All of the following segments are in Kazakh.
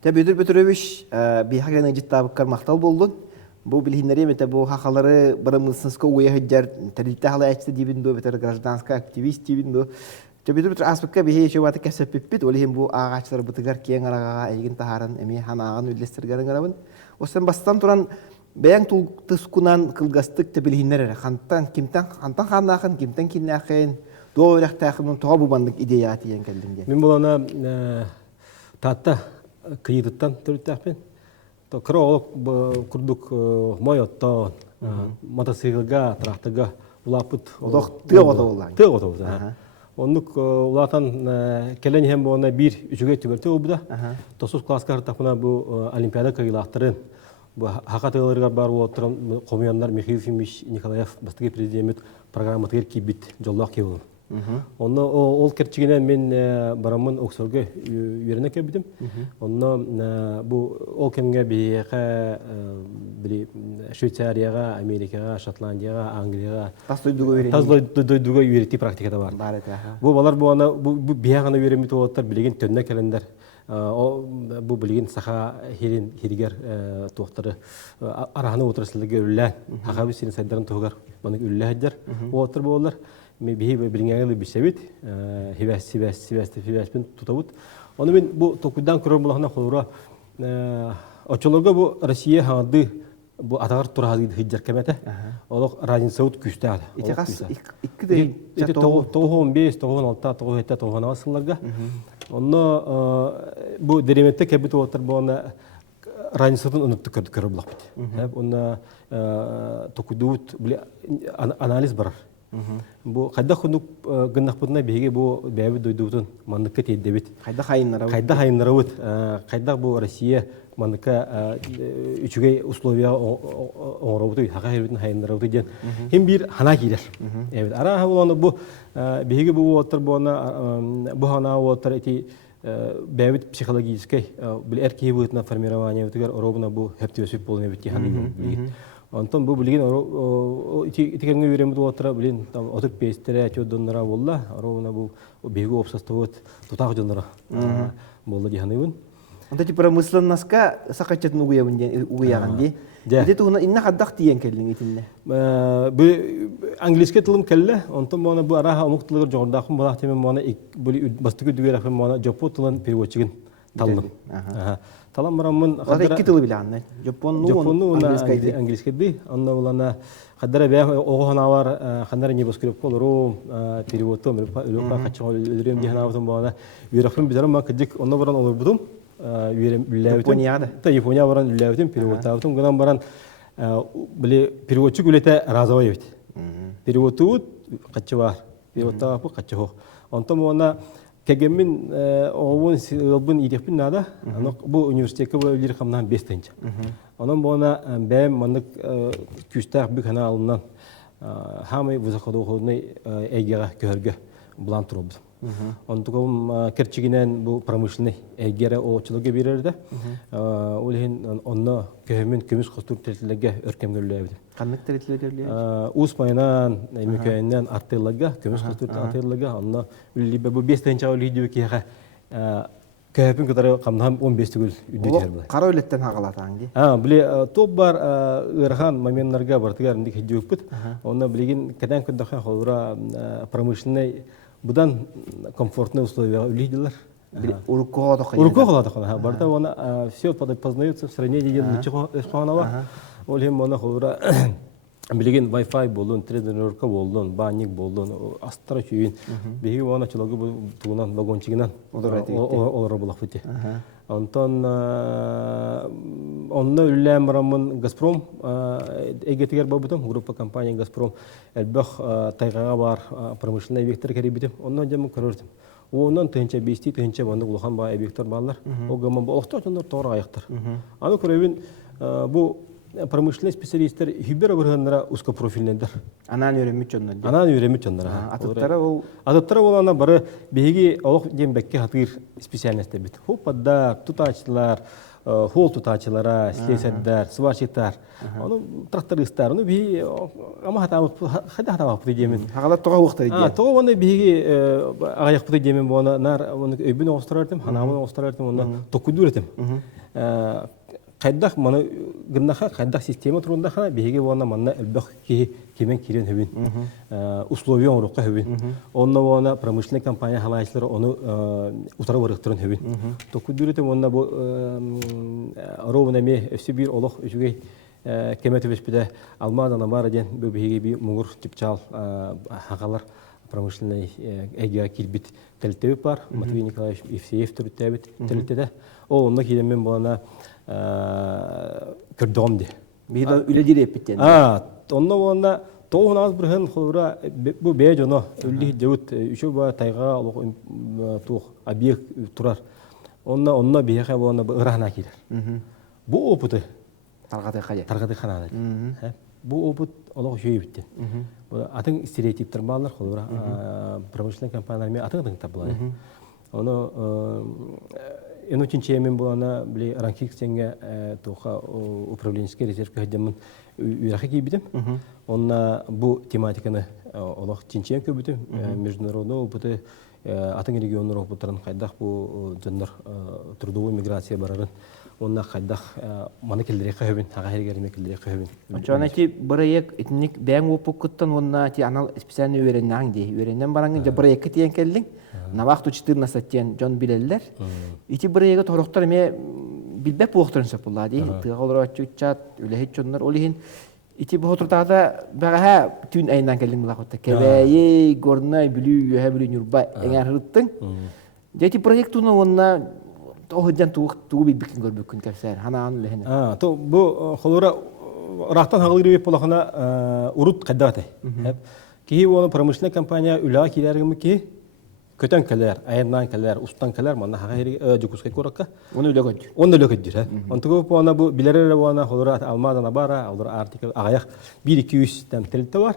Тәбедір Петрович bir hagana ciddi maqtal boldun. Bu bilhinleri mete bu haqaları bıramılsınızka uya hıccar tadilta hala açtı dibindo beter gражданска aktivist dibindo. Tәбедір Петр aspakka bir şey şöyle kesip pipit olihim bu ağaçları bıtıgar kiyen arağa elgin taharan emi hanağın üllestergaren garabın. Ostan bastan turan beyan tultuskunan kılgastık te bilhinleri hantan kimten hantan hanağın kimten kinnağın doğru taqımın toğa bu bandık ideyatı yen keldinge. Мен болана татта кыйдыттан төрттәпен. То кроолог курдук моётто мотоциклга, трактага улапыт. Олох тыгото болан. Тыгото болан. Оннук улатан келен хем болана бир үчүгө түбөртө убда. Тосус класска тапына бу олимпиада кыйлактырын. Бу хакатыларга бар отырган комуяндар Михаил Ефимович Николаев бастыгы президент программа тер кибит жоллак кебул. Онно ол керчигинен мен барамын Оксфордга үйрөнө кебидим. Онно бу ол кемге бияка били Швейцарияга, Америкага, Шотландияга, Англияга таздойдуга үйрөти практикада бар. Бу балар бу ана бу бияганы үйрөнүп отур билген төннө келендер. Бу билген саха херин хиригер тоқтары араханы отырсылыгы үллән. Хакабы синин сайдарын тогар. Маны үлләһәдер. Отур болар. Мен бихи билгәнгә бисәбит. Хибәс бин тутабут. Аны мен бу токудан көрөр булганда холура очолорга бу Россия ханды бу атагар турады хиҗҗәр кемәтә. Олык Радин Саут күстә. Итегас 2 дә 95, 96, 97, 96 сылларга. Онно бу дереметте кебит отыр буна ранисатын унутту көрдүк булак бит. Онно токудут анализ бар. Бу кайда хунук гыннакпытына беге бу бәбе дойдутун мандыкка теддебит. Кайда хайыннары. Кайда хайыннары бут. Кайда бу Россия мандыкка үчүгөй условия оңробуту, хага хербитин хайыннары бут ден. Хем бир хана килер. Evet, ara буланы бу беге бу отыр буна бу хана отыр эти бәбит психологический бил эрки бутна формирование бутгар оробуна бу хептөсүп болуна бит ханы. Антон бу билген итигенге үйренмит отура билин отуп пестере чодоннара болла оробуна бу беге обсастовот тутак жоннара болду диханыбын. Анда ти промышленностка сакачатын угуяган ди. Эти туна инна хаддак тиен келдин итинне. Бу английский тилим келле, антон моны бу араха муктулугу жогордакын болак темен моны бу бастыгы дүгөрәфен моны жопо тилин переводчигин талдым. Талам марамын хаддара 2 тилы биләнне. Жопонну английский ди, анна булана хаддара бә огохана бар, хаддара не боскреп колору переводтом лөкка качыгы үлрем диханабытын болана. Үйрәфен бизарым ма кидик, онна баран олор будум. Япония баран үлләвтем переводтабытым гынан баран биле переводчик үлете разовый бит. Переводту качы бар. Переводтабы качы хо. Онтон мона кегемин оғын сылбын идеппин нада. Бу университетке бу үлер камнан 5 тенче. Онон мона бәм мандык күстәк бик хана алыннан хамы вузакоды ходны әйгәгә көргә булан турбыз. Онтугум керчигинен бу промышленный әйгәре очылыгы бирерде. Улһин онны көһмин көмүс костурларга өркемгөлләбиде. Каннык теретлегерле. Ус майнан, эмекәйнән артылыга, көмүс костурларга артылыга, онны үллибе бу 5 тенче үлиде кега көһпин кадары камнан 15 түгел үдәтер бу. Кара үлеттен хагалатаң ди. Биле топ бар ырхан моментларга бартыгар инде хидүкпүт. Онны билген кадан көндөккә холура промышленный будан комфортные условия улиделер. Уркоғалады. Барда оны все познаются в сравнении Лучханова. Олем оны холура билеген Wi-Fi болдун, тренировка болдун, банник болдун, астра чүйін. Беги оны чылығы туғынан вагончигинан олар болақ фыте. Антон онны үлләм барамын Газпром эгетигер бабытым, группа компания Газпром әлбәх тайгаға бар промышленный объекттер керебитим. Оннан жамын көрөрдім. Оннан тыгынча бести, тыгынча банды улахан ба объекттер балар. Ол гаман ба оқтар жондар тоғыр аяқтар. Аны көребін бу промышленный специалисттер хүбер обырганнара узко профильнендер. Анан öğrenmiş onlar. Анан үйренмит жоннора. Atıkları ol Адаттара болана бары беги олох дембекке хатыр специальность бит. Хоппаддар, тутачлар, хол тутачлара, слесардар, сварщиктар. Onu трактористтар, onu би ама хата хата демин. haqalar toğa uqtar idi. То оны биги аяк бу демин бона нар оны өбүн остырардым, ханамын остырардым, оны токудуретим. Кайдах маны гыннаха кайдах система турунда хана биги бона манна элбек кемен кирен хөбүн. Условия орукка хөбүн. Онна бона промышленный компания халайчылары оны утара барыктырын хөбүн. Токудуретим онна бу ровна ме өсү бир олох үчүгөй кеметебеспеде алмадан бар ден бу биги би мугур типчал хакалар промышленный эгя кирбит телтеби бар. Матвей Николаевич Евсеев түртебит телтеде. Ол онда киремен болана көрдөгөмдү. Bir de öyle dire epitten. Онда болана тоғуназ бирген холура бу бе жоно үлли жебут үшө ба тайга олох тух объект турар. Онна бияка болана ырахна кирер. Бу опыты таргады ханада. Бу опыт олох жөй биттен. Бу атын стереотиптер балар холура промышленный компаниялар мен атын табылады. Оны en üçüncü emin bulana bile rankik senge toha upravленческий резерв köydemmin üyrakı gibidim. Onna bu tematikаны олох чинчен köbütüm международный опыты атын региондар опыттарын кайдах бу жондар трудовой миграция барарын онна кайдах маны келдире көбүн ага хергериме келдире көбүн. Очона ти бырайык этник бәң опукуттан онна ти анал специальный öğrenнәң ди. Öğrenнән бараңы да бырайык тиен келдиң. На вахту 14 тиен жон билеллер. Ити бырайыга тороктор ме билбеп уктырын сапылла ди. Тыгылар ачучат үлехет жоннар олихин ити бу туртада бага түн айынан келдиң була хотта. Кебейи горнай билүү һә билүү нурба эңер хырыттың. Дети проектуны онна Оһудан тугу бикин көрбүкүн кепсер. Ханан лехне. То бу холора рахтан хагылыр беп болахана урут каддаты. Ки оны промышленный компания үлә киләргеме ки көтөн келер, айынан келер, устан келер, мана хагыр жукуска коракка. Оны үлә көт. Оны үлә көт. Онтугу бу бу билере бана холора алмадан бара, алар артикл агаяк 1-200 тәм телте бар.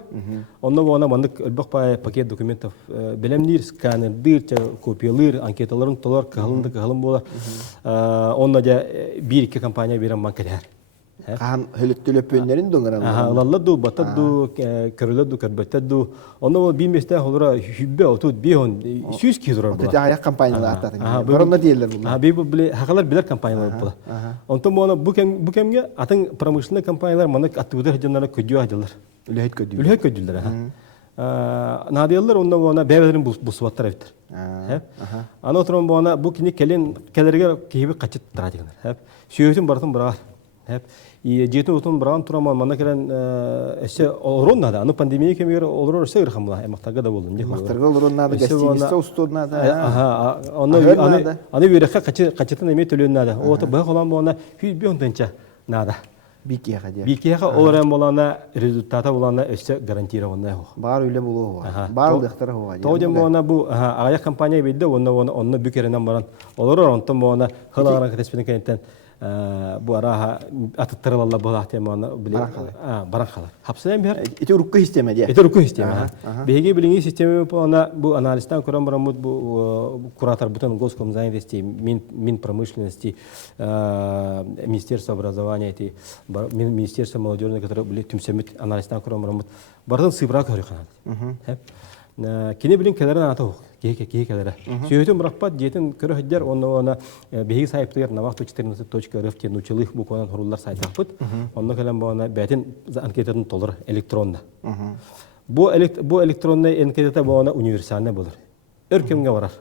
Онда бу мандык өлбөк пакет документов белемнир, сканер, дырча, копиялар, анкеталарын толар калын болар. Онда да 1-2 компания берем банкалар. Хан hölüttülöpönlerin döngüren. Lalladdu, bataddu, körüladdu, körbetaddu. Onda o 15'te holura hübbe otut bihon 100 kişi durar bu. Tete ayak kampanyalar atar. Baronna diyorlar bunlar. Bu bile hakalar bilir kampanyalar bu. Ondan bu kemge atın pромышленный kampanyalar manak attığı hacılara ködüyor hacılar. Ülhet ködüyor. Ülhet ködüyorlar. Nadiyalar onda ona beylerin bu suvatlar evdir. Ana oturan bu ona bu kini kelerge kibi kaçıt tarayacaklar. Hep şöhretin baratın bırakır. Hep жетин утун баран тураман мана келен эсе олроннада аны пандемия кемер олрор сыр хамла эмактага да болдун ди мактарга олроннада гостиница устуннада аны бирекка качытын эме төлөннада ото ба колан бона хүз бионтенча нада бикега олрен болана результата болана эсе гарантированная бар үле болуу бар дыктар хога тооден бона бу ая компания бидде онно бүкеренен баран олрор онтон бона хылаган кетеспен кенттен bu araha atıttırılarla bu ahtemana bile barakhalar. Hapseden bir eti rukku sistemi diye. Eti rukku sistemi. Bege bilingi sistemi bu analizden kuran baramut bu kuratör bütün Госкомзанятости, Минпромышленности, Министерство образования эти Министерство молодежи, которые были тümsemit analizden kuran baramut. Bardan sıbrak harikanat. Kine bilin keleren atı hok. Kiye kelere. Söğütün bırakpat jetin körü hıdjar ona behi sahipler navaq 14.rf те нучылых bu konan horullar saytapıt. Onda kelen bana betin anketini tolur elektronda. Bu elektronda anketete bana universalne bulur. Örkümge varar.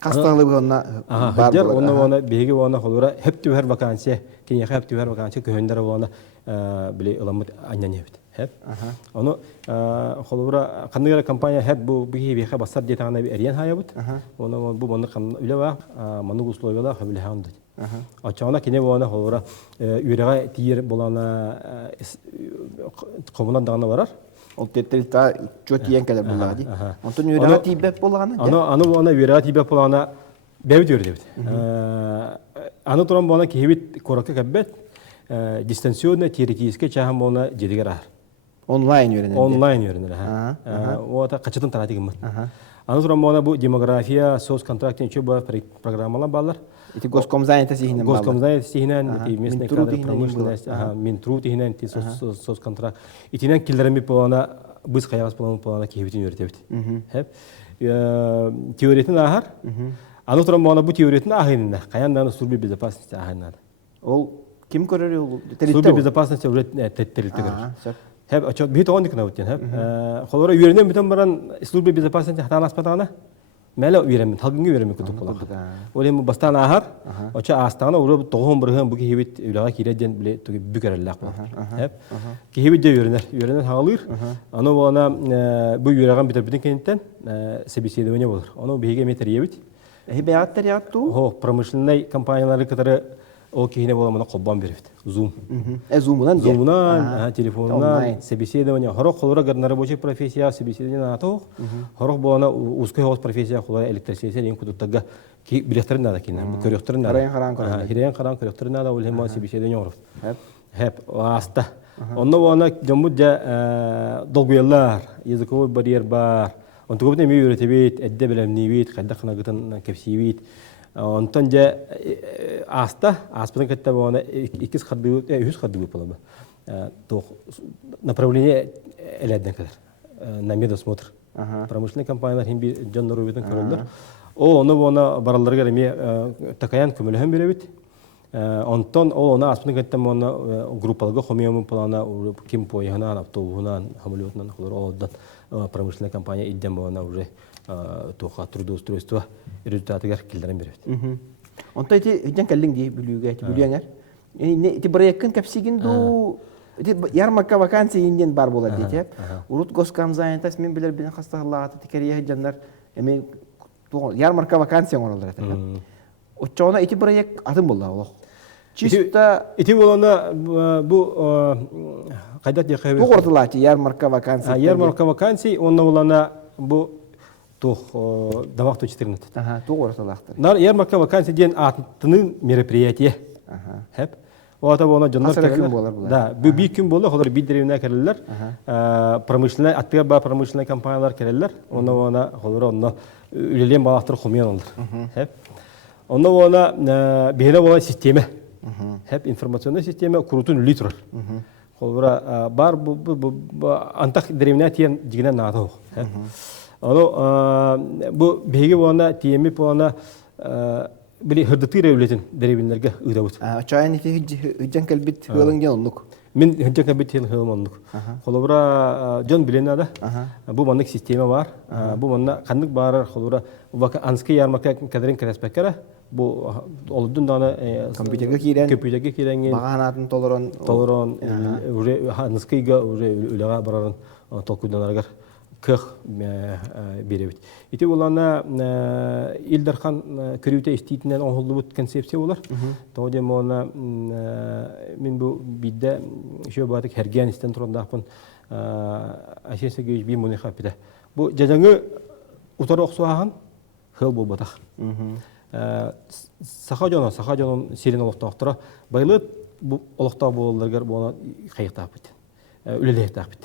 Kastalı bana hıdjar ona behi bana holura hep tüher vakansiya kiye hep tüher vakansiya köhündere bana bile ılamıt anyan yebit. Hep. Onu холора кандыгара компания hep bu bihe basar diye tane bir eriyen hayabut. Onu bu bana öyle var. Manuk условиялар öyle handı. Açana kine bu ana холора üyere tiyer bolana komunan dağına varar. O tetel ta çok iyi kadar buladı. Ondan üyere tibep bolana. Onu ona üyere tibep bolana bev diyor dedi. Anı turan bana ki hibit korakı kabet дистанционно теоретически чаһам оны жедигер ар. Онлайн öğrenildi. Онлайн öğrenir. O da kaçıtın tarafı gibi. Anı sonra ona bu demografiya, söz kontraktin için bu programmalar bağlar. İti Goskомзайнята сихинен балла. Госкомзнает стихинен, местные Минтруд кадры ихинен промышленность, Минтруд ихинен, söz kontrakt. İtinen killerimi polana, biz kayağız polana keyfetini öğretebit. Hep teoretin ahar. Anı sonra ona bu teoretin ahirinde. Kayandan службе безопасности ahirinde. Ol kim görür yolu? Службе безопасности öğretildi. Hep açık bir tane dikkat ettin hep. Kolora üyerine bütün baran службе безопасности hatan aspatana. Mele üyeremin, halkıngi üyeremin kutup olaq. Olayım bastan ahar. Açık astana uğra tohum bırığın bu ki hibit ülağa kireden bile tuki bükerellaq bu. Hep ki hibit de üyerenler halır. Onu ona bu üyereğin bütün kentten sebisiyede olur. Onu bihige meter yebit. Hibeyatlar yaptı. Ho pромышленный компаниялары kadar o kihine bolamana qobban beribdi. Zoom. Zoom'dan, telefondan, sebesiyedevание. Horok kolora gar рабочая профессия, sebesiyedevание natoo. Horok boğana узкий хос профессия kolora elektrisiyeser en kututtaga ki biletlerin nada kina. Körüktörün nada. Hireyen karan körüktörün nada ol hem sebesiyedevание oruf. Hep asta. Onda boğana jamudja dolguyallar, языковой барьер бар. Онту көбүнө мүй öğretebit, edde bilemnibit, kadda kınagıtın kepsibit. Ondan ja asta, aspıdan katta boğana ikiz xadbı, yüz xadbı yapalım. Направление eleden kadar. На медосмотр. Промышленный компаниялар hem bir canlı rübeten körüldür. O onu boğana baralları gelmeye takayan kömülühem berebit. Ondan o ona aspıdan katta boğana grupalga xomiyamın plana kim poyhanan, avtobuhunan, hamuliyotnan xolor odan промышленная компания идем боğana уже тоха трудоустройство результатыгар килдерен берет. Onta iti hicen kellin diye bülüge, iti bülüyener. Yani iti buraya yakın kapsigin du iti yarmarka vakansi indiğin bar bolar diye. Urut Goskомзайнята men bilir bilen hastalığa tikeriye hicенler emin yarmarka vakansi oralar. Oçona iti buraya adım bolar Allah. Чисто ити болана bu kaydat diye bu ortalığı yarmarka vakansi. Yarmarka vakansi onunla bolana bu тух давахту 14. Тух ortalıktır. Нар ярмарка vakansi diyen atının merapриятие. Hep. O ata bona jonlar kelirler. Da, bu bir gün bollar, onlar bir derevine kelirler. Pромышленный, attığa ba pромышленный kampanyalar kelirler. Ona ona onlar ona üleleyen bağlahtır xumiyan olur. Hep. Ona ona behine bolan sistemi. Hep informasyonel sistemi kurutun litrar. Kolura bar bu antak derevine tiyen jigine nata o. Onu bu behige boğana tiyemi boğana bili hırdıtı revletin derevinlerge ıdavut. Çayın iti hicen kelbit hılın gen onluk. Min hicen kelbit hılın onluk. Kolura jon bilene da bu manlık sistemi var. Bu manna kandık bağırar kolura vaka anski yarmarka kaderin krespekere bu oludun dana kompüterge kiren bağanatın toleran anskiga ülega bararın tolkudanargar kıh berebit. İti olana İldarхан körüte istitinden oğuldu bu konsepsiya olar. Toğdem ona min bu bidde şu batık Hergenistan turundaqpın aşense göz bir muni xapida. Bu jajangı utar oqsuağın hıl bu bataq. Saxajonon sirin oloqtaqtıra baylı bu oloqtaq bollargar bona qayıqtaq bit. Üleleyek taqbit.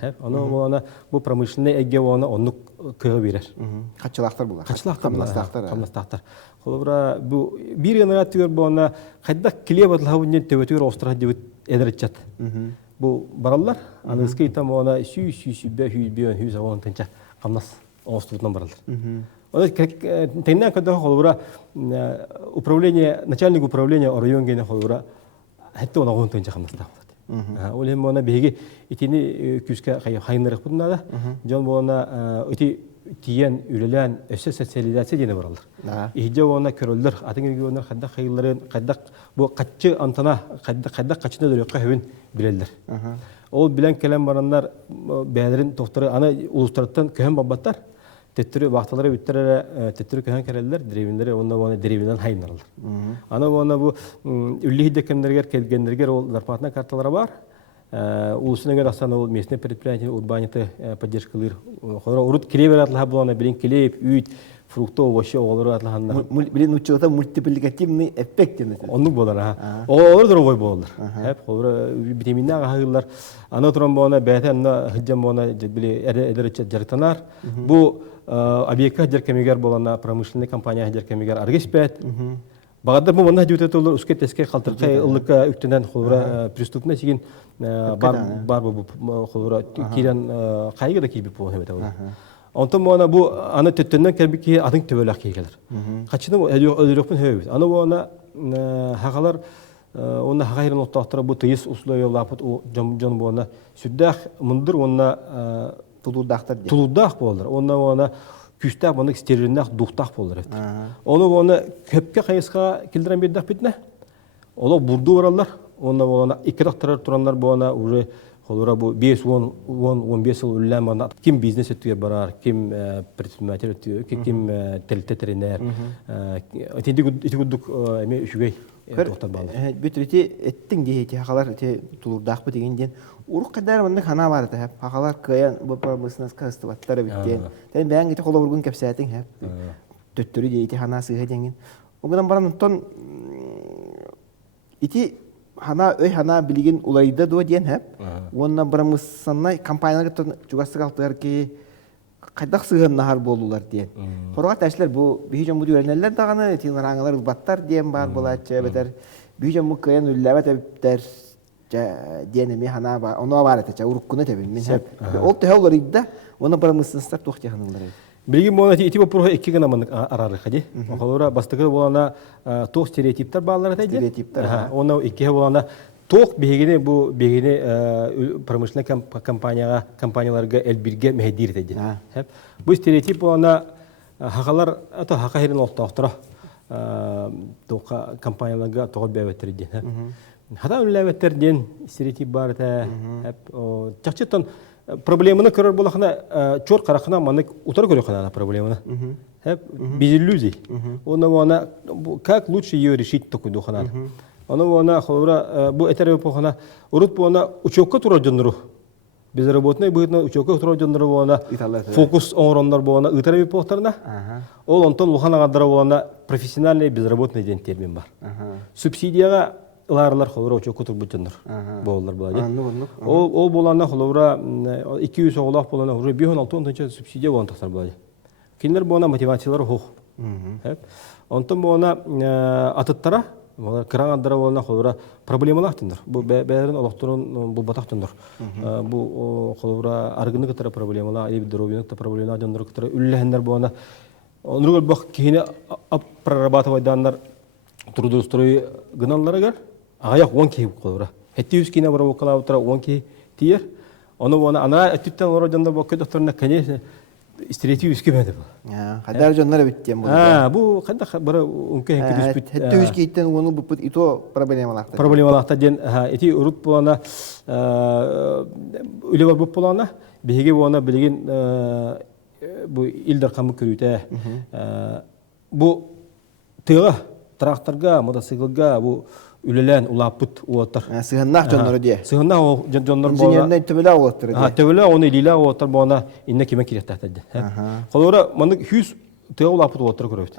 Hep onu ona bu pромышленный ege ona onu kığı verir. Kaçılaqtar bular. Kamlastaqtar. Kolubra bu bir generatör bu ona qayda kliyebat lahunden tevetür ostra debit ederetchat. Bu barallar anıskı itam ona yüz avon tença kamlas ostrutdan barallar. Ona tenne kadar kolubra начальник управления район гене kolubra hatta ona avon tença kamlastaq. Olhem ona begi itini küske hayınırıq bunlar da. Jon bona iti tiyen ülelen sosyalizasiya dene barallar. İhce ona körüldür. Atın göğünler kadda hayırların kadda bu kaççı antana kadda kaçına dörüqqa hüvün bileller. Ol bilen kelem baranlar beylerin doktoru ana uluslararası köhen babbatlar. Tettiri vaqtaları bittirere tettiri köhen kereller drevinleri onda drevinden hayınlarlar. Ana ona bu ülli hiddekenlerger kelgenlerger ol зарплатная kartalara var. Ulusuna göre aslında ol местный предприятие урбанity поддержкалар. Хора урут килебератлар булана билин килеп үйт фрукты, овощи, олары атлахандар. Билин учета мультипликативный эффект демесин. Оннук болар, олар дұрой болар. Олар витаминнар ағылар. Аны тұран болана, бәйті анна хыджан болана, біле әрі жарықтанар. Бұл объектқа жеркемегер болана, промышленный компания жеркемегер аргес бәт. Бағадар бұл мұнда жүйтет олар үскет әске қалтырқай ұлыққа үктенен қолыра преступна деген бар бұл қолыра кейден қайғы да кейбіп болған әбет олар. Онтан бұғана бұл аны төттеннен кәлбі кей адың төбелі кейгелер. Қачыны өдірекпен өйбіз. Аны бұғана хақалар, оны хақайрын оттақтыра бұл түйіс ұсылы өйлапыт жон бұғана сүрдәқ мұндыр, оны тұлудақ болыр. Оны бұғана күстәк бұны стерилінақ дұқтақ болыр. Оны бұғана көпке қайысқа келдірен бердіқ бетіне. Олар бұрды оралар. Оны бұғана икірақтырар тұранлар бұғана уже Холура бу 5-10-15 yıl üllen kim biznes ettiği barar, kim предприниматель ettiği, kim teletetriner, iti guduk eme üşügey tohtar bağlı. Bütürüti ettin diye eti hakalar eti tulurdaq bu degenden uruk kadar bunun hana vardı hep. Hakalar kayan bu parmağısınız kastı batları bitten. Ten ben eti kola vurgun kapsayatin hep. Töttürü diye eti hana sığha dengin. O kadar baran ton iti hana bilgin ulayda do diyen hep. Onunla bıramızsanla kampanyalar çugastık altılar ki kaydak sığın nahar bolular diyen. Horuğa taşlar bu büyücem bu düğrenler dağını tinler ağalar battar diyen var bulatça beter. Büyücem bu kayan üllülevet ebipter diyenemi hana var. Onu var etece urukkunu tebin. Min hep. Oltu hevlar idda ona bıramızsınızlar tohti hanımlar. Bilgin bu anati iti bu proje iki ganamanlık ararlık hadi. Okulura bastıkı bolana toh stereotipler bağlar etece. Stereotipler. Ona iki bolana toh bihigini bu bihigini pромышленный kampanyalarga elbirge mehdir etece. Hep bu stereotip bolana hakalar atau hakahirin oltahtara toh kampanyalarga toh bevettir diye. Hatta ünlevettir diyen stereotip var ete. Hep çakçıtan проблеманы көрөр болахына чор карахына манык утар көрөхана проблеманы. Хеп без иллюзий. Она как лучше ее решить такой духана. Она хора бу этере похана урут бона учокка тура жонру. Безработный быгына учокка тура жонру бона фокус оңрондар бона ытере похтарна. Ол онтон лухана гадара бона профессиональный безработный деген термин бар. Субсидияга Larlar xolura uçuk kutur bütünür. Boğullar buladı. Ol bolanda xolura 200 oğlaq bolanda xolura 16-10 subsidiya boğan taxtar buladı. Kinler boğana motivasiyaları hoq. Ondan boğana atıttara, kıran addara boğana xolura problemalar tındır. Bu bəyərin olaqturun bu bataqtındır. Bu xolura argını kıtara problemalar, eli bir drobiyonukta problemalar jandır kıtara ülləhənlər boğana. Onurgal bax kihine prarabata трудоустрой гыналлары гар аяк 10 кей колора. Хетти 100 кине бара окала утра 10 кей тиер. Оны вона ана әттен орожанда бакы докторна конечно стереотип үске бәде бу. Хадар жоннар биттен бу. Бу кандай бара унке хекки диспут. Хетти 100 кейтен оны бу ито проблемалакта. Проблемалакта ден эти урут булана үле бар булана беге вона билген бу илдер камы көрүтә. Бу тыга Тракторга, мотоциклга bu ülelen ulaput ulatır. Sığınnak jonları diye. Sığınnak o jonlar boğana. İnженерden tübele ulatır diye. Tübele onu lila ulatır boğana inne kime kirek tahtadı. Kolora manık 100 tüya ulaput ulatır görüvd.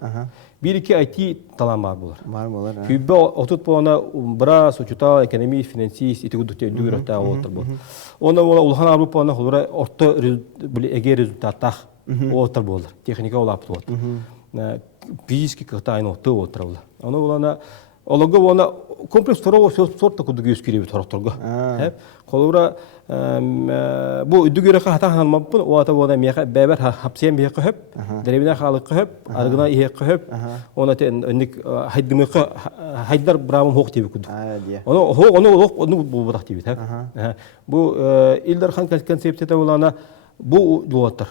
Bir iki IT talan var bular. Var bular. Kübbe otut boğana bras, uçuta, ekonomi, finansist, iti gudukta düğürükta ulatır bu. Onda boğana ulhan arbu boğana kolora orta ege rezultattaq ulatır bular. Teknika ulaput ulatır. Физически как-то айно ты отравил. Оно было олого вона комплекс второго сорта куду гюскири торторго. Колура бу үдүгөрө хатахан маппын оата вона меха бебер хапсем бе кыып, деребине халык кыып, аргына ие кыып, она тен ник хайдымы хайдар брамым хок тиби куду. Оны бу батак тиби. Бу Илдар хан концепцияда болана бу дуаттар.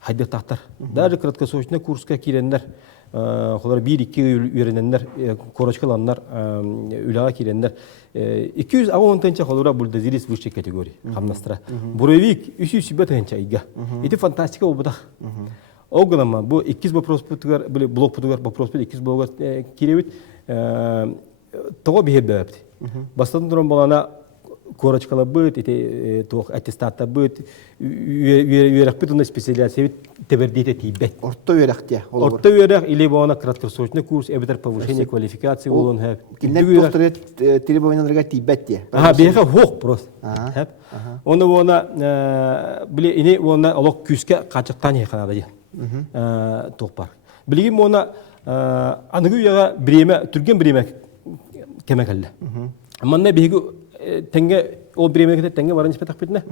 Haydi tahtar. Даже краткосрочный курска киrenler, kollar 1-2 öğrenenler, koroçkalanlar, ülağa kirenler. 200 avontança kollar burada ziris bu kategori. Hamnastra. Буровик 300 бетенча ига. Это фантастика обда. Оглама bu 200 вопрос путугар, böyle blok putугар вопрос 200 блогар киребит. Того бихебепти. Бастан durun bolana корочкала быт, эти тох аттестатта быт, үйрек бит, он специализация тебердите тибет. Орто үйрәкте. Орта үйрек или бона краткосрочный курс, эбитер повышение квалификации улон хэп. Киннек тохтыры требованияларга тибетте. Ага, беха хох просто. Хэп. Оны бона биле ине бона алок күскә качыктан яканада ди. Тохпар. Билгин бона аныгы яга биреме түрген биреме кемекелле. Манна беги тенге ол биреме тенге баран спетак битне.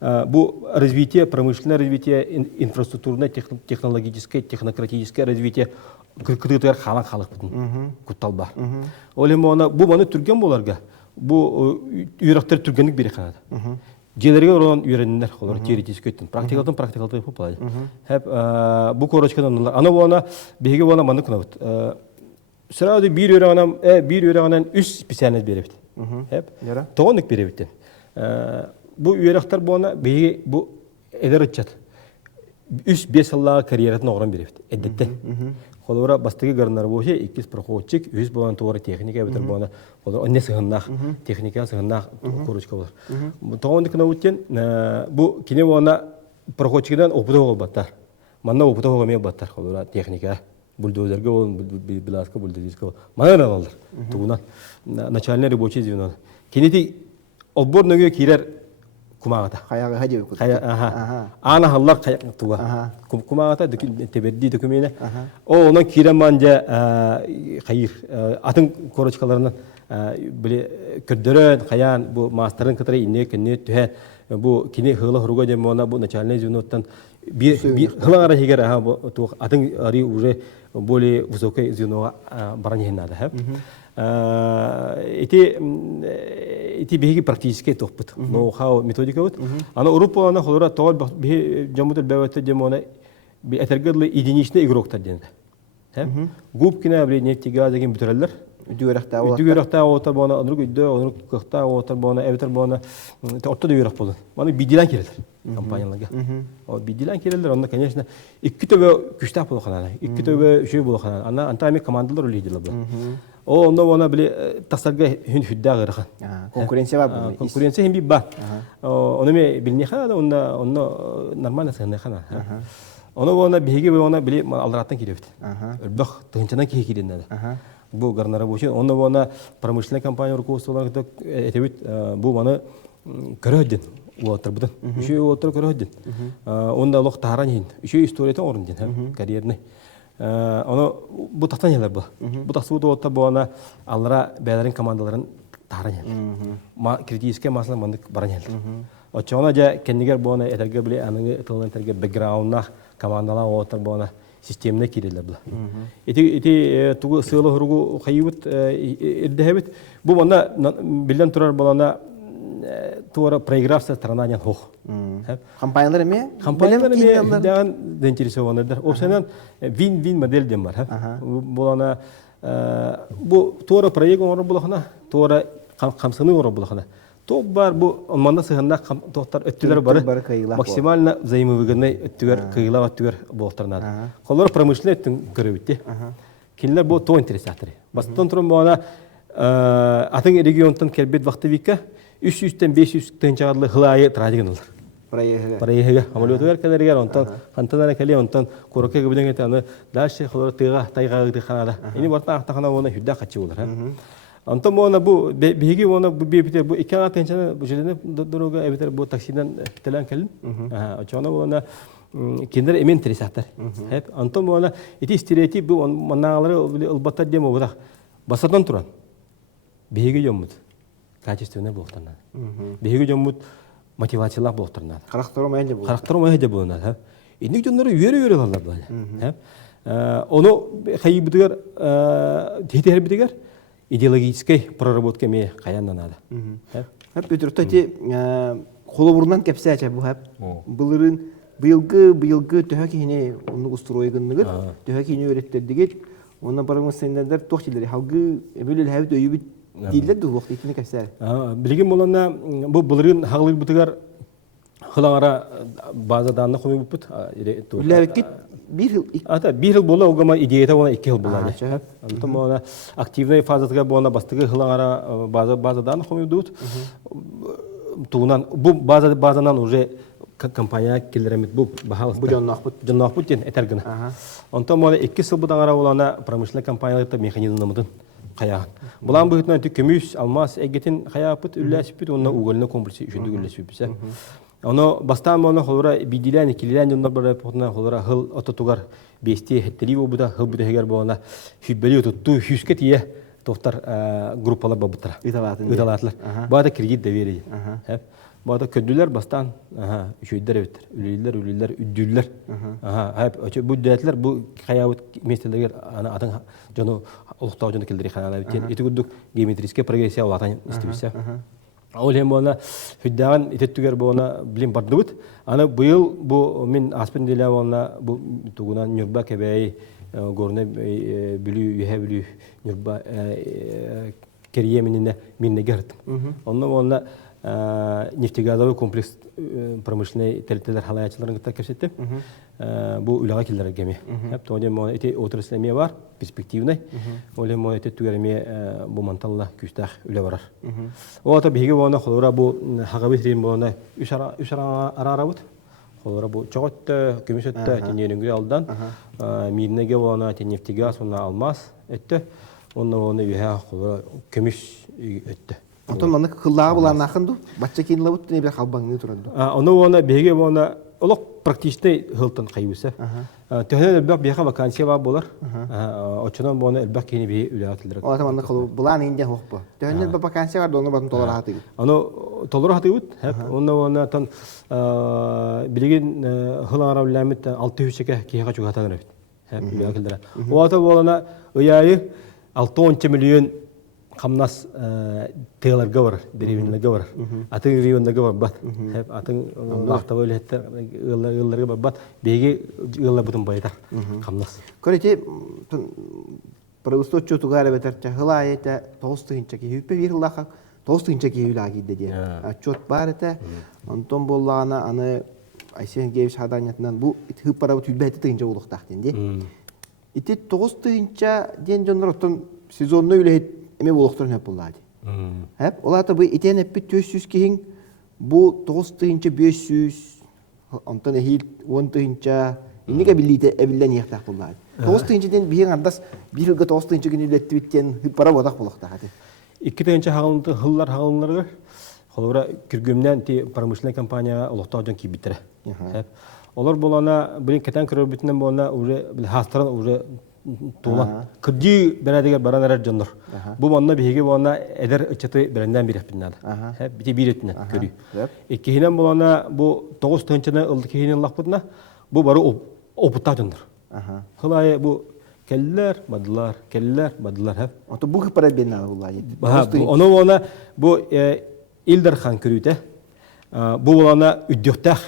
Бу развитие, промышленное развитие, инфраструктурное, технологическое, технократическое развитие кытыгар халан халык бутун кутталба. Олемона бу маны түрген боларга бу үйрөктөр түргенлик бери канат. Желерге орон үйреннер, олар теоретический практикалдан популады. Хеп бу корочкадан аны бона беги бона маны кынабыт. Сразу бир үйрөгөнөн 3 специальность беребит. Хеп. Тогондык беребит. Bu üyerekler bana bu ederetçat. 3-5 yıllık kariyeretine oran birifti. Eddette. Kolora bastığı garınlar bu şey 2 proxotçik 100 bolan tuvarı teknika bitir bana. Kolora onne sığınnak, teknika sığınnak koruçka olur. Bu toğundikine uçken bu kine bana proxotçikden okuda olbattar. Manna okuda olmaya battar kolora teknika. Бульдозерге он биласка бульдозерге. Мана алалар. Тугунан начальный рабочий звено. Кинети оборнөге кирер kumağata. Kayağı hadi bu. Ana hallar kayak tuva. Kumağata tebeddi dökümüne. O onun kiremanca hayır. Atın koroçkalarından böyle kördören kayan bu masterın kadar inne tühe bu kini hıla huruga demona bu начальный звенотtan bir hıla ara higer bu atın ari уже более высокое звено баране надо. Эти беги практически топот. Ноу-хау методика вот. Она Европа она холора товар жамутер бевете демона би этергедле единичный игрок таденде. Губкина бли нефтегаз деген бүтөрөлөр. Үдүгөрөктө отор бона, онук үдө, онук кыкта отор бона, эбитер бона. Орто дүйрөк болду. Маны бидилен келелер компанияларга. О бидилен келелер, онда, конечно, 2 төбө күчтап боло калат. 2 төбө үшөө боло калат. Ана антами командалар лидерлер бу. О, онда бона биле тасарга хүндә гырган. Конкуренция бар. Конкуренция хим би бар. Оны ме билне хана, онда нормально сыгына хана. Оны бона биге бона биле алраттан киребит. Өлбөк тынчадан кирендер. Bu garnara bu şey. Onda bana pромышленная компания руководстволары da etebit bu bana görürdün. Otur budan. Şey otur görürdün. Onda loq taharan şey istoriyete orundun hem kariyerini. Onu bu tahtanyalar bu. Bu tahsudu otur bana allara beylerin komandaların taharan. Kritiske masala mandık baran. O çoğuna ja kendiler bana eterge bile anı tılın terge background'na komandalar otur bana sistemine kirdiler bu. Eti tuğu sığlı hurugu hayıbıt irdehebit. Bu bana bilden turar balana tuğra pregrafsa tarananyan hoğ. Kampanyalar mı? Kampanyalar mı? Dağın dençirisi olanlardır. O senen win-win model dem var. Balana bu tuğra proyek olur bulakana, tuğra kamsanı olur bulakana. Top var bu manda sığınlar tohtar öttüler barı maksimalna взаимовыгодный öttüler kıyıla öttüler boğtarnadı. Kollar pромышленный öttün görübitti. Kinler bu to interesatır. Baston turum bana atın regiontan kelbet vakti vika 300'ten 500 tençarlı hılayı tradigen olur. Parayı ameliyatı ver kadar ondan kantanlara kali ondan korku gibi de tanı daşı kollar tayga gitti kanada. Ini varta ahtakana ona hüdda kaçı olur. Antam ona bu bigi ona bu bir bu iki ana tençana bu jelene droga eviter bu taksiden telan kelin. Açana ona kendere emin interesatlar. Hep antam ona iti stereotip bu manağları albatta demo bu da. Basadan turan. Bigi yomut. Качественный болтарнады. Беги жомут мотивациялар болтарнады. Характер майда болнады. Энийг жоннору үйрө алалар бала. Оны хайбыдыгар тетербидигер идеологической проработка ме каяндан ада. Hep ötürtü kolu burundan kepse bu hep. Bulurun bıyılgı töhek hine onu ustroygunlugur. Töhek hine öğrettirdiler. Ondan paramız sendenler tohçileri halgı böyle hep öyübü değiller de vakti ikini kepse. Bilgin bolanda bu bulurun haglı butugar hılangara bazı dağında koyup buput. Ülevekit bir yıl Ата bir yıl bola ogama ideyete ona 2 yıl bola. çöp. Антон ona активный фазасыга bona бастыгы хылаңара базадан хомюдут. Тугунан bu базанан уже компания келеремит bu бахалыста. Bu jonnoqput. Jonnoqput ден этергина. Антон ona 2 yıl будан ара олана промышленный компанияларда механизмнамытын каян. Булан быгытнан көмүс, алмаз, эгетин каяпыт үлләсипит, онна угольна комплексы үшүндү үлләсипит. Оно бастан моно холора бидилен, икилен жондар бар потна холора хыл ототугар бести хеттери буда хыл буда хегер бона хүббели отутту хүскет ие тофтар группалар бабытра. Ыдалатлар. Бада кредит доверие. Бада көдүлөр бастан үшөйдер эбиттер. Үлүлөр, үдүлөр. Бу дәтләр бу каябыт местелер аны атын жону улуктау жону келдери ханана битен. Этигүдүк геометрическая прогрессия улатан истибисе. Ол hem ona hüddagan itettüger bu ona bilim bardыбыт. Ana bu yıl bu min aspin dile ona bu tugunan nürba kebeyi gorne bilü yühe nürba keriyeminine minne gerdim. Onunla нефтегазовый комплекс промышленный территориялар халаячыларын гыта көрсөттү. Бу үлага килдер геме. Хеп тооден моны эти отраслеме бар, перспективный. Олем моны эти түгереме бу манталла күстах үле барар. Ота биге моны холора бу хагабит рим моны үшара арарабыт. Холора бу чоготты, көмөсөттө тенереңге алдан. Мирнеге моны нефтегаз, ona алмаз өттү. Оны үһә холора көмүс өттү. Антон маны кыллага булар нахынду. Бачча кинла бут не бир халбаңны туранду. Оны беге моны олық практичный хылтан кайбыса. Төһнен элбак бияха вакансия бар болар. Очонан боны элбак кини бии үләгә килдерек. Олата маны кылу булан инде хокпу. Төһнен бер вакансия бар, доны батын толар хаты. Аны толар хаты бут. Оны тан билеген хылара үләмит 600 чеке киһа чугатан рәбит. Үләгә килдерә. Олата болана ыяйы 6 миллион Камнас тейлерге бар, беревинлерге бар. Атын региондагы бар бат. Атын лактабы үлеттер ылларга бар бат. Беге ылла бутун байтар. Камнас. Көрөте правосточчу тугары бетерче хылайта толстыгынчаки хүппе бир лаха толстыгынчаки үлаги деди. Отчет бар эте. Антон боллана аны Айсен Гевич хаданятынан бу хыппара түлбәте тыгынча улуктак денди. Ити толстыгынча ден жонротун сезонну үлет эме болуктар хеп булады. Хеп олата бу итен эппи 400 киһин бу 9-тыгынча 500 антон эхил 10-тыгынча инеге билите эбилден яктак булады. 9-тыгынчадан биһин андас бир жылга 9-тыгынча күнү үлетти биттен пара бодак болуктак аты. 2-тыгынча хагылды хыллар хагылларга холора киргөмнән ти промышленный компания улуктаужан кибиттере. Хеп олар болана бирин кетен кирер битнен болана уже хастаран уже тула кыржы берәдегә баранар җаннар. Бу манна биһиге бана эдер ичәте берәндән биреп биннәдә. Һәп бите биретне көрү. Икеһинән булана бу 9 төнчәне ылды кеһинән лакпытна бу бары опыта җаннар. Хылай бу келләр, бадылар һәп. Ото бу хыпара биннәл булады. Оны бана бу Илдар хан көрүтә. Бу булана үддөхтәх.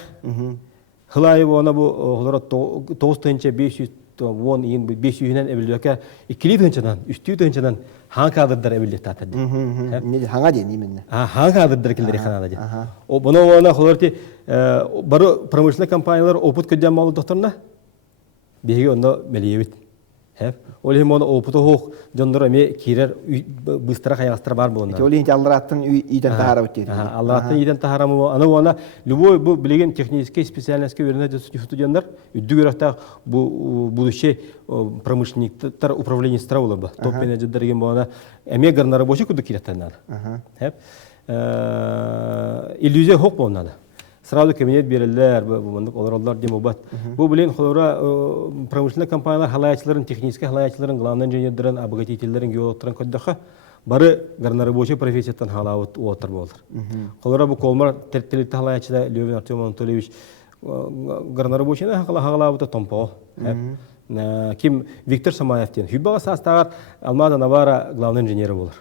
Хылай бана бу олар 9 төнчә 500 won in 500'den evlilikə 2 tönçədən, 3 tönçədən hangi kadırlar evlilik tatdı? Ne hangi deyim minne? Hangi kadırlar killeri xanadadı? O bunu ona xolorti baro pромышленный компаниялар опыт көдәм малы doktorna беге онда мелиевит. Hep. Öyle hem onu oputu hoq jondora me kirer bıstıra hayastır var bulunlar. Öyle hince Allah'tan iyiden tahara bitti. Allah'tan iyiden tahara mı? Ana ona любой bu bilgin технический специальность öğrenen stüdyonlar üddü görəkdə bu будущий промышленниктер управление строила ба. Топ менеджерлерге бана эме гарнары бошы күдү кирәттәннәр. Hep. İllüzya hoq bulunlar. Сразу кабинет берелер, олар демобат. Бу билен холора промышленный компаниялар халаячыларын, технический халаячыларын, главный инженерлерин, обогатительлерин, геологтарын көддөккө бары гарнары боюнча профессиядан халаат отыр болдур. Холора бу колмар тертеликти халаячыда Левин Артем Анатольевич гарнары боюнча халаабыта томпо. Ким Виктор Самаевтен. Хүбага састагар Алмада Навара главный инженери болор.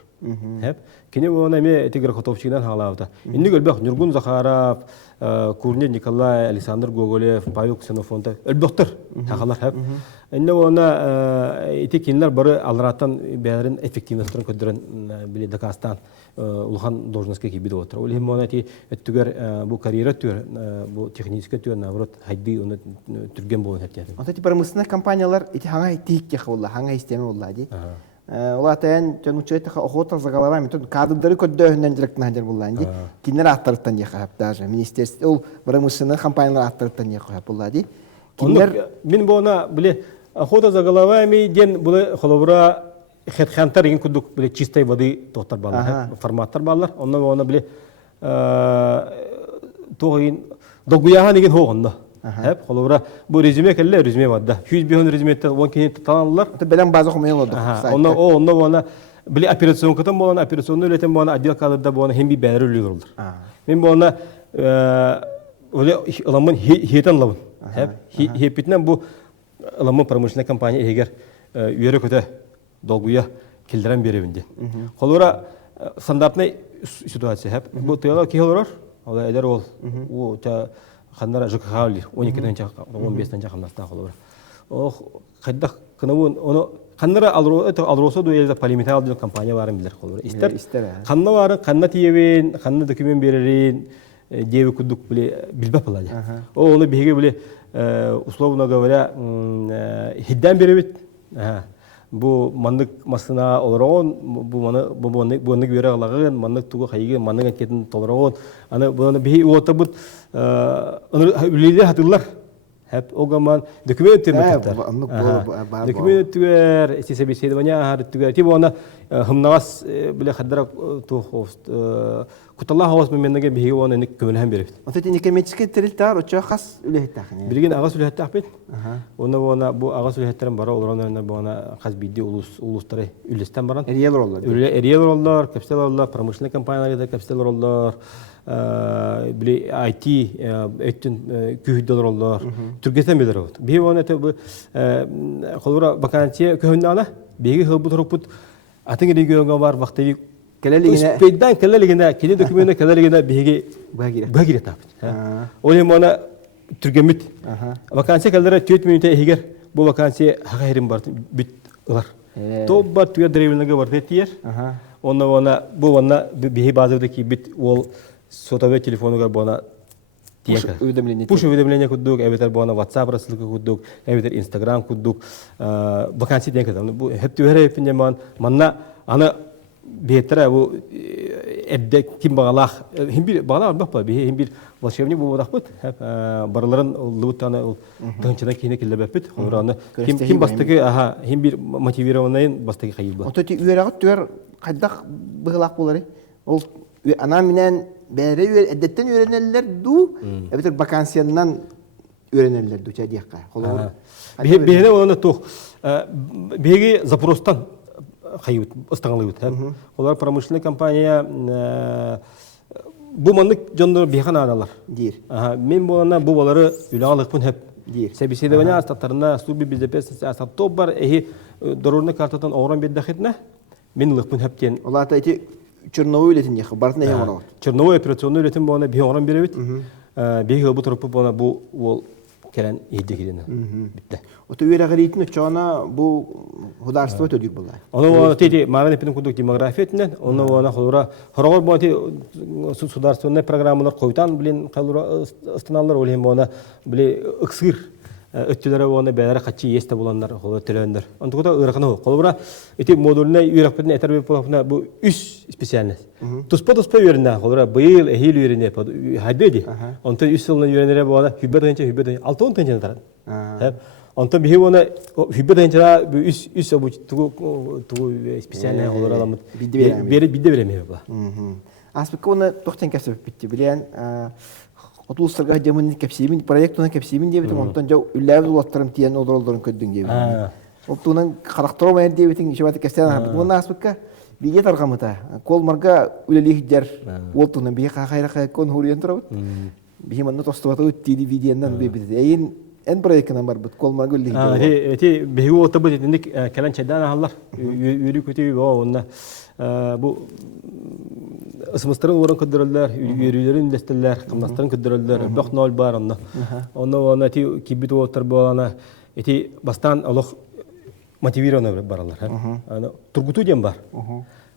Hep kini ona me tigre Kotovчидан халавта. Инде гөлбәк Нургун Захаров, Курнет Николай, Александр Гоголев, Павел Ксенофонтов өлбәктер. Хакалар хеп. Инде она эти кинлар бары алраттан бәрен эффективностьтен көдөрен биле Дагестан улхан должностька кибиде отыр. Ул һәм она ти өттүгәр бу карьера түр, бу технический түр наоборот хайды уны түргән булган хәттә. Ата ти промышленный компаниялар ити хаңа тикке хулла, хаңа истеме булла ди. Улатан төнүчөйт охота загалавам, тон кадрлары көддөһүннән директор хәдер булла ди. Кинер аттыртан яхап даже министерство ул промышленный компаниялар аттыртан яхап булла ди. Кинер мин буна биле охота загалавами ден булы холовра хәтхантар ин кудук биле чистой воды тохтар балар, форматтар балар. Оннан буна биле тоин догуяга деген хогонда. Hep kolora bu rezüme kelle rezüme vardı. 100 bin rezümette 10 kişi tanınırlar. Bilen bazı koyuyor oldu. Onda bana bile operasyon katan bana operasyonu üreten bana adliye kadar bana hem bir beğeni oluyor. Ben bana öyle alanın hiyetten lavun. Hep hiyetinden bu alanın promosyonel kampanya eğer üyere kötü dolguya kildiren bir evinde. Kolora standart ne situasyon hep bu teyla ki olur. O da eder ol. O ta Ханнара жукхали 12-ден чак 15-ден чакымдастан колор. Ох, кайда кынабын, оны ханнара алросо дуэлде полиметал деген компания барын билер колор. Истер. Ханна барын, ханна тиебин, ханна документ берерин, деби кудук биле билбеп алады. Оны беге биле условно говоря, хиддан беребит. Bu mandık masına olarak bu mandık göre alağın mandık tuğu hayıgın mandık ketin tolağın ana bunu bir otabut ülkeler hatırlar hep o zaman doküment termetler doküment tüver istese sedvanya har tüver tibo ona hımnavas bile hadra tuğ kutallah havas memnege bir ona nik kömülhem berip. Oteti nikemetçi teriltar o çakas ülehtak. Birgin ağas ülehtak bit. Ona bu ağas ülehlerin bara olanlarına bu ona kas biddi ulusları ülestten baran. Eriyel rollar. Eriyel rollar, kapital rollar, pромышленный компанияларда kapital rollar. Bile IT ettin kühüdel rollar. Türkiye'den bilir o. Bir ona tabi kolora vakansiye kühündana begi hıbut hırput atın regionga var vakti Peydan kelleligine, kedi dokümene kelleligine bihege bagire tapit. Olayım ona Türkemit. Vakansiye kellere 4 minute eğer bu vakansiye hakirim var bit var. Top bat tüya drevlenge var diye. Ona bu ona bihi bazıdaki bit ol sotave telefonu gar bana diye. Push ödemlenya kuduk, evet bana WhatsApp rasılık kuduk, evet Instagram kuduk. Vakansiye diye kadar. Bu hep tüyere hepince manna ana Betra bu evde kim bağlaq hem bir bağlaq bakpa bir hem bir volşevni bu bakpıt hep barların lutana tançına kine kille bepit sonra kim bastığı aha hem bir motiviranayın bastığı hayır bu. Oteti üyerağı tüyer kaddak bağlaq bolary. Ol ana minen bere üyer edetten öğrenirler du evet vakansiyandan öğrenirler du çadiyaka. Bir ona toh bege Zaporostan hayut ıstanlığı hep. Onlar pромышленный компания bu mandık canlı bihan adalar. Dir. Men bu ana bu baları ülağılıkpın hep. Dir. Sebisede bana astatlarına subi bizde pes astat tobar ehi dororuna kartatan oran bir daxitne men lıkpın hep diyen. Onlar da iti Çernovu üretin yakı bartına hem ona. Çernovu operasyonu üretim bu ana bir oran bir evit. Bir bu tarafı bu ana bu kelen yedi gidene. Bitti. Oto üyerağı ritin çoğuna bu hudarstva tödür bunlar. Onu tedi maran epinin kuduk demografiyetinden onu xolura xoror bu ti sudarstvenный programmalar koytan bilen xolura ıstınallar olhem ona bile ıksır öttülere ona belere kaçı yeste bulanlar xolura tölenler. Onda da ıraqını xolura eti moduluna üyrakpetine eterbe polafına bu üs spesialnes. Tuspa yöründe xolura bıyıl ehil yöründe haydedi. Onda üs yılına yörünlere bu ona hübber 6-10 tençe taran. Hep Ondan bir ona hübber dençara üs bu tu spesialne olur alamut. Bide veremiyor bu. Aslında ona 90 kasıp bitti bilen otulsarga jamun kapsimin proyektuna kapsimin diye bitim ondan jau üllav ulatlarım tiyan odolların köddün diye. Optunan karakteroma diye bitim şebat kastan. Ona aslında bide tarqamata. Kol marga üleli hijjar oltunan bir hayra kon huriyan tarabut. Bihim anna tostubata utti di videondan be bitti. Eyin en проектынан бар бут колмар гөлли. Эти беги ота бит инdik келен чайдан алар. Үйрү көтү онна bu ысмыстарын орын көдөрөлөр, үйрүлөрүн дестелер, кымнастарын көдөрөлөр, бак нол бар онна. Онна ти кибит отыр болана, эти бастан алох мотивированы баралар. Аны тургуту дем бар.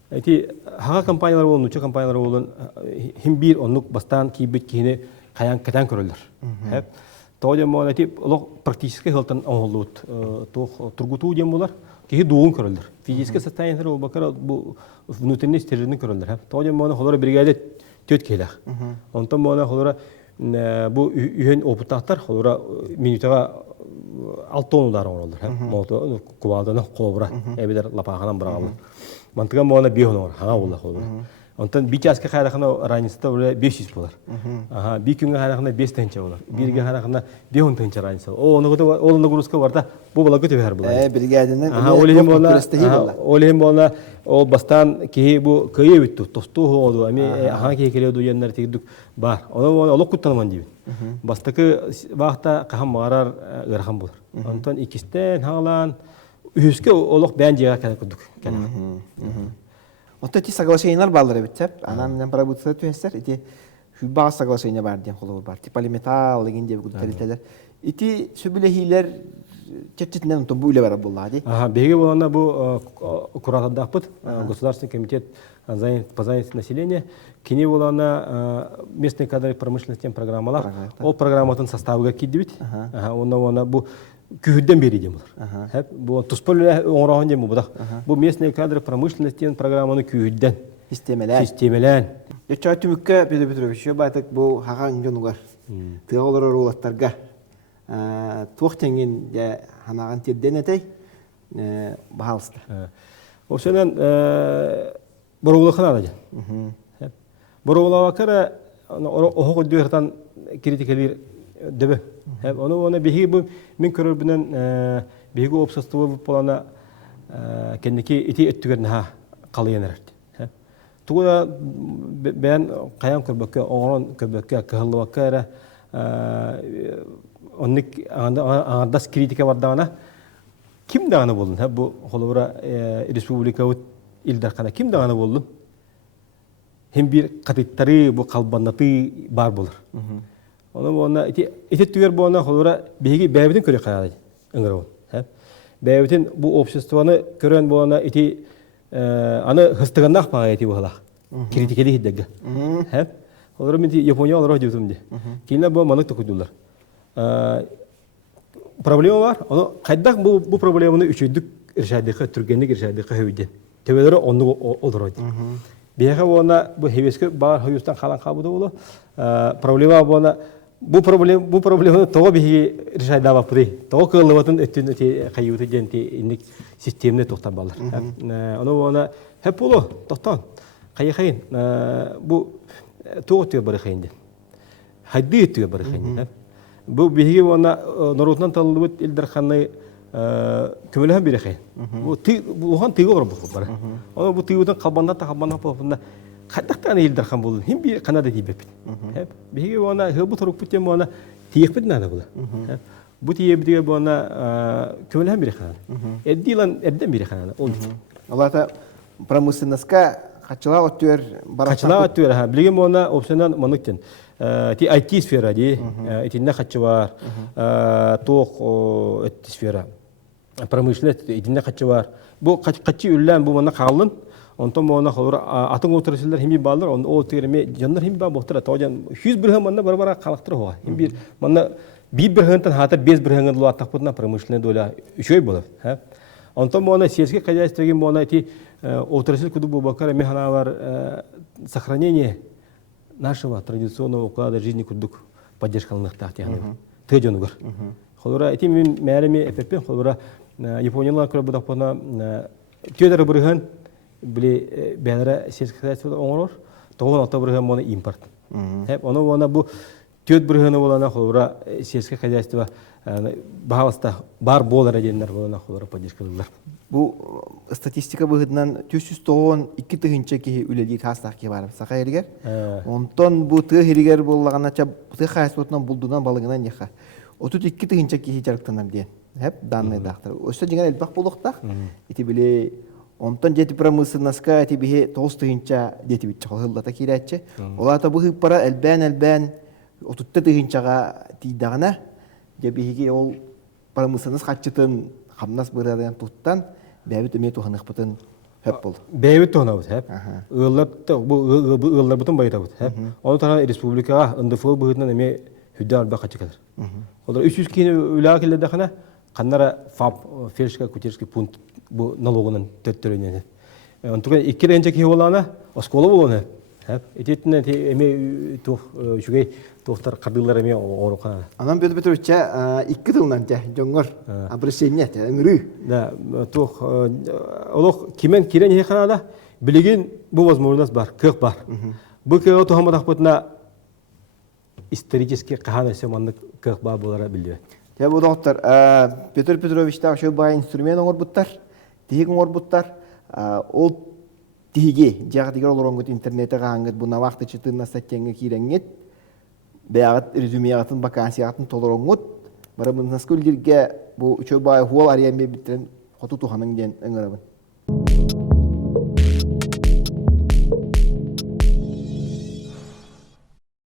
Эти хага компаниялар болон, учу компаниялар болон, хим бир оннук бастан кибит кийини каян кетен көрөлөр. Тоодем болон эти алох практически хылтан оңолут, тургуту дем болар. Кихи дуун көрөлдөр. Физический состояние ол бакара бу внутренний стерильный көрөлдөр. Тоодем моны холора бригада төт келах. Онтон моны холора бу үйөн опуттактар холора минутага 6 тоннудар оролdur. Мото кубалдан кобра эбидер лапаганан баралар. Мантыга моны бихонор хага болла холора. Онтон bir часка харахана раниста уже 500 болар. Bir күнгө харахана 5 тенче болар. Бирге харахана 10 тенче раниста. Ол нагрузка барда бу бала көтө бер болар. Бригадынан Олем бола ол бастан ки бу кыйы битту. Тосту ходу ами ки келеду яннар тигдүк бар. Оны олок куттанман дибин. Бастакы вакта кахам марар ырхан болар. Онтон икистен хаалан үскө олок бен жага кадык кадык. Онто ти соглашениялар балдыр бит. Анан менен пробуция төстер. Ити хүбба соглашение бар ден холор бар. Ти полиметалл деген деп күтелтелер. Ити сүбүлехилер чечетинен то буйле бар буллады. Беге болана бу куратадапыт Государственный комитет по занятости населения кини болана местные кадры промышленности программалар. Ол программатын составыга кидибит. Онна бу күһүдден бери дем булар. Бу туспөлө оңраган дем буда. Бу местные кадры промышленности программаны күһүдден системелен. Ячатүмүккө Петрович байтык бу хаган жонугар. Тыолор ролаттарга туохтенген я ханаган тедден этей баалста. Ошонан борулухана да. Борулуакара ого дөртан критикалер дебе. Оны биги бу мен көрөрбүнөн биги общество болана кенеки ити өттүгөрнө калыянар. Туга бен каян көрбөккө оңрон көрбөккө кыллыбакка онник андас критика бардагана ким даганы болдун? Бу холора республикабыт илдаркана ким даганы болдун? Hem bir katitleri bu kalbanatı bar bulur. Onu ona iti tüyer bu ona холора begi beybitin köre kanadı. Engravon. Beybitin bu обществоны kören bu ona iti anı hıstıgandak pağa eti bu hala. Kritikeli hiddege. Холора minti Japonya olarak diyorsun diye. Kine bu manık tukudurlar. Problemi var. Onu kaydak bu problemini üçüydük irşadika Türkiye'nin irşadika hüviden. Tebeleri onu olur. Biyaga ona bu heveske bağır hayustan kalan kabuda olu. Problema ona bu problemi toğa bir irşada vapri. Toğa kılıvatın ettiğin kayıtı jenti indik sistemine toxtan ballar. Ona hep olu toxtan. Kayıkayın bu toğa tüye barıkayın. Haddi tüye barıkayın. Bu biyaga ona norutdan talıbıt ildarxanı kömelehem bir şey. Bu han tigo var bu kadar. Ama bu tigodan kalbanda popunda kadak tane ildarxan bulun. Hem bir Kanada gibi. Hep bir ona bu taruk putem ona tiyik bir nane bu. Bu tiye bir ona kömelehem bir şey. Eddilan edden bir şey. Oldu. Allah ta pramısınızka kaçıla atıyor. Kaçıla atıyor ha. Bilgim ona opsiyonel manıktın. Ti IT sfera di, iti ne kaçı var, toq sfera, pромышленность iti ne kaçı var. Bu kaçı üllen bu mana kalın, ondan bu mana kalır. Atın oturuşlar hem bir bağlar, o oturma canlar hem bir bağ bohtura. Tağcan 100 bir mana barbara kalıktır o. Hem bir mana bir hantan hatta 5 bir hantan dolar takputna pромышленность dolar şöyle olur. Ondan bu mana siyasi kayıtlı bu mana iti oturuşlar kudu bu bakar mehana var, сохранение нашего традиционного уклада жизни кудук поддержкалных тахтяны. Тыжонугар. Холора этим мэрами эпепен холора Япониялар көрө будакпана түйдер бырыган биле бәләре сельскохозяйство оңорор. Тогон ата бырыган моны импорт. Хеп оны бу түйд бырыганы болана холора сельскохозяйство бааласта бар болар дегендер болана холора поддержкалар. Bu statistika bıhıdından 202 tığınca ki üleli tasdaq ki var. Saqa eriger. Ondan bu tığ eriger bollağına çab tığ xayıs botundan bulduğundan balığından yaxa. 32 тыгынча кихи жарыктанар диен. Хеп данный дактар. Өсө жиңен элбак болуктак. Ити биле онтон жети промысловнаска ити бихе 9 тыгынча дети бит чалгылата кирәче. Олата бу хыппара элбен 30 тыгынчага тидагына же бихиге ол промысловнас хатчытын хамнас бырадан туттан бәбит эме туханык бутын хеп бол. Бәйбит тоғынабыз, әп. Ұғылар бұтын байытабыз, әп. Оны тана республикаға ындыфыл бұғытынан әме хүдді арба қачы кәдір. Олар 300 кейіні өліға келді қана, қаннара ФАП, фельшка, кутерский пункт бұл налогынан төттірінен. Онтуған 2 ренче кейі олағына, осколы болуын, әп. Ететінен әме үшігей тоқтар қардылар әме ору қанады. Анан Петр Петрович, 2 тылынан жоңғыр обращение, ыңыры. Да, тух, олох кимен кирен хе Канада билеген бу возможность бар, кык бар. Бу кыгы тухамадак бутна исторически кахана семанды кык бар болара билбе. Я бу доктор, Петр Петрович та ошо бай инструмент оңор буттар, тиги оңор буттар, ол тиги жагы олороңгут интернетте гаңгыт буна вакыты чытына саттенге киренгет. Бәгат резюмеятын вакансиятын толороңгут. Барамын насколько бу үчө бай хуал арияме биттен хоту туханын ден ыңырабын.